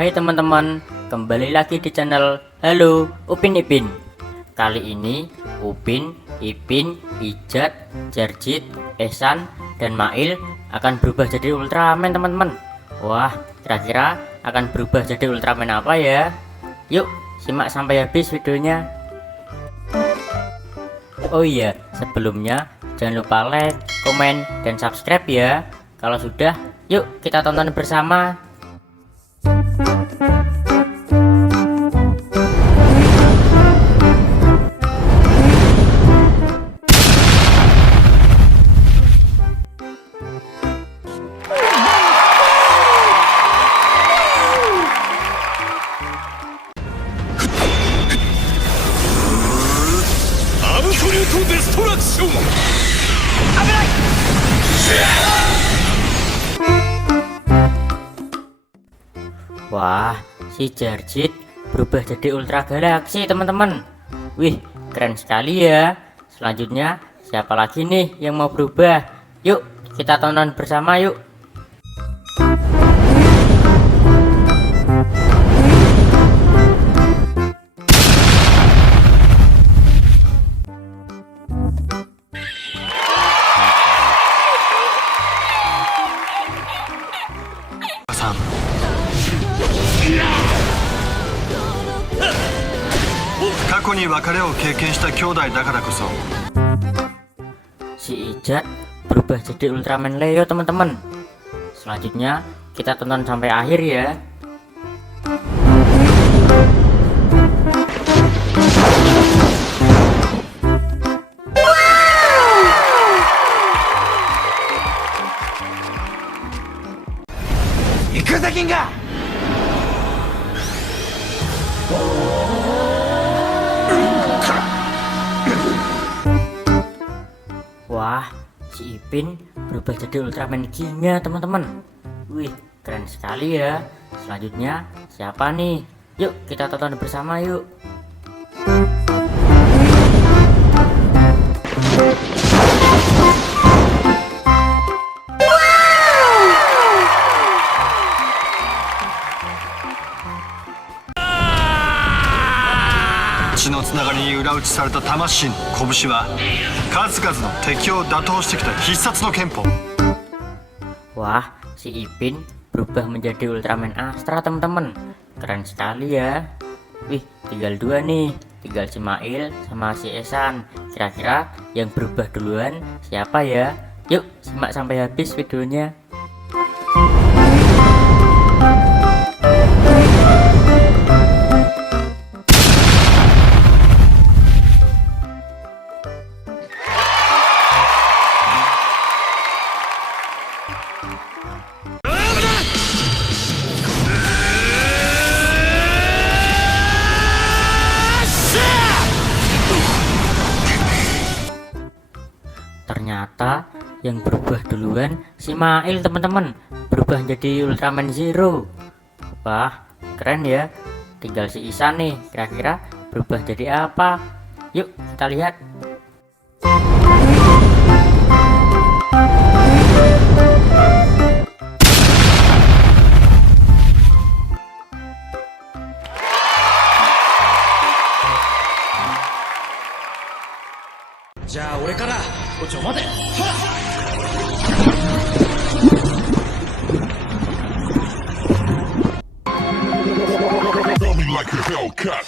Hai teman-teman, kembali lagi di channel Halo Upin Ipin. Kali ini Upin, Ipin, Ijat, Jarjit, Ehsan, dan Mail akan berubah jadi Ultraman teman-teman. Wah, kira-kira akan berubah jadi Ultraman apa ya? Yuk, simak sampai habis videonya. Oh iya, sebelumnya jangan lupa like, komen, dan subscribe ya. Kalau sudah, yuk kita tonton bersama. Absolute Destruction! Wah, si Jarjit berubah jadi Ultra Galaxy teman-teman. Wih, keren sekali ya. Selanjutnya siapa lagi nih yang mau berubah? Yuk kita tonton bersama yuk. Si Ijat berubah jadi Ultraman Leo teman-teman. Selanjutnya kita tonton sampai akhir ya. Wah, si Ipin berubah jadi Ultraman Ginga teman-teman. Wih, keren sekali ya. Selanjutnya siapa nih? Yuk kita tonton bersama yuk. Wah, si Ipin berubah menjadi Ultraman Astra teman-teman. Keren sekali ya. Wih, tinggal dua nih, tinggal si Mail sama si Ehsan. Kira-kira yang berubah duluan siapa ya? Yuk simak sampai habis videonya. Ternyata yang berubah duluan si Mail teman-teman, berubah jadi Ultraman Zero. Wah, keren ya. Tinggal si Ihsan nih, kira-kira berubah jadi apa? Yuk kita lihat. Feel me like a Hellcat.